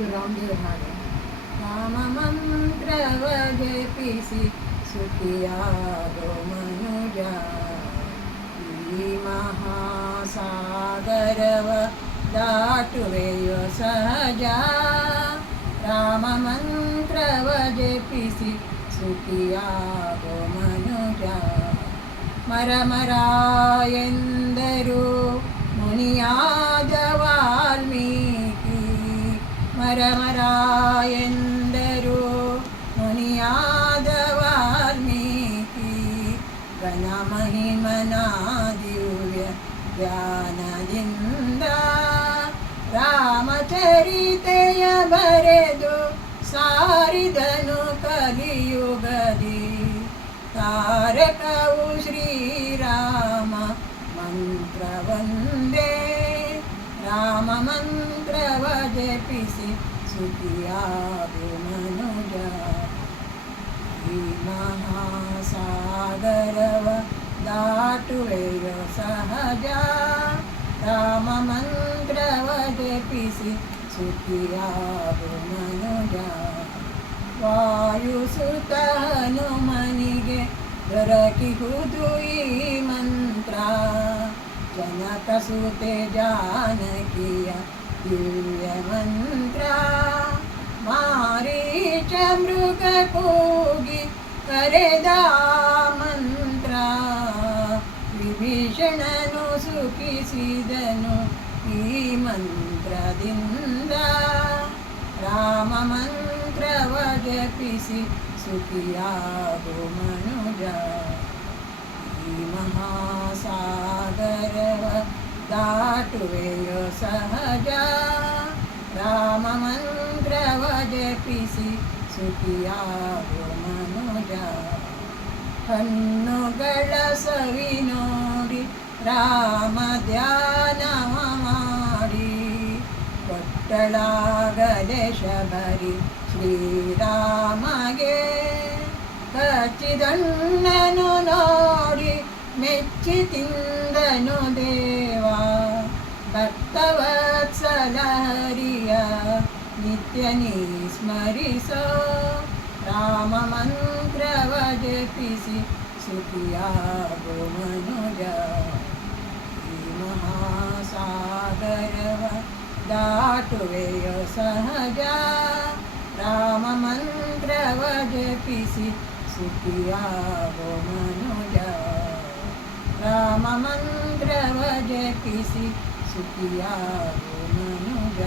ಇದು ರಾಮದೇವ್ರ ಹಾಡು. ರಾಮ ಮಂತ್ರವ ಜಪಿಸಿ ಸುಖಿಯಾಗೋ ಮನುಜ, ಈ ಮಹಾಸಾಗರವ ದಾಟುವೆಯೋ ಸಹಜ. ರಾಮ ಮಂತ್ರವ ಜಪಿಸಿ ಸುಖಿಯಾಗೋ ಮನುಜ. ಮರ ಮರ ಎಂದರು ಮುನಿಯಾದ ವಾಲ್ಮೀಕಿ, ಮರ ಮರ ಎಂದರು ಮುನಿಯಾದ ವಾಲ್ಮೀಕಿ. ಘನ ಮಹಿಮನ ದಿವ್ಯ ಜ್ಞಾನದಿಂದ ರಾಮಚರಿತೆಯ ಬರೆದು ಸಾರಿದನು ಕಲಿಯುಗದಿ. ತಾರಕವು ಶ್ರೀರಾಮ ಮಂತ್ರವಂದೇ, ರಾಮ ಮಂತ್ರವ ಜಪಿಸಿ ಸುಖಿಯಾಗು ಮನುಜ. ಈ ಮಹಾಸಾಗರವ ದಾಟುವೆಯೋ ಸಹಜ, ರಾಮ ಮಂತ್ರವ ಜಪಿಸಿ ಸುಖಿಯಾಗು ಮನುಜ. ವಾಯುಸುತ ಹನುಮನಿಗೆ ದೊರಕಿಹುದು ಈ ಮಂತ್ರ, ಜನಕಸುತೆ ಜಾನಕಿಯ ದಿವ್ಯ ಮಂತ್ರ. ಮಾರೀಚ ಮೃಗ ಕೂಗಿ ಕರೆದ ಮಂತ್ರ, ವಿಭೀಷಣನು ಸುಖಿಸಿದನು ಈ ಮಂತ್ರದಿಂದ. ರಾಮ ಮಂತ್ರವ ಜಪಿಸಿ ಸುಖಿಯಾಗೋ ಮನುಜ. ಈ ಮಹಾಸಾಗರವ ದಾಟುವೆಯೋ ಸಹಜ, ರಾಮ ಮಂತ್ರವ ಜಪಿಸಿ ಸುಖಿಯಾಗೋ ಮನುಜ. ಹಣ್ಣುಗಳ ಸವಿ ನೋಡಿ ರಾಮ ಧ್ಯಾನವ ಮಾಡಿ, ಕೊಟ್ಟಳಾಗದೆ ಶಬರಿ ಶ್ರೀರಾಮಗೆ. ಕಚ್ಚಿದಣ್ಣನು ನೋಡಿ ಮೆಚ್ಚಿ ತಿಂದನು ದೇವ, ಭಕ್ತವತ್ಸಲ ಹರಿಯ ನಿತ್ಯ ನೀ ಸ್ಮರಿಸೋ. ರಾಮ ಮಂತ್ರವ ಜಪಿಸಿ ಸುಖಿಯಾಗೋ ಮನುಜ. ಈ ಮಹಾಸಾಗರವ ದಾಟುವೆಯೋ ಸಹಜ, ರಾಮ ಮಂತ್ರವ ಜಪಿಸಿ ಸುಖಿಯಾಗೋ ಮನುಜ. ರಾಮ ಮಂತ್ರವ ಜಪಿಸಿ ಸುಖಿಯಾಗೋ ಮನುಜ.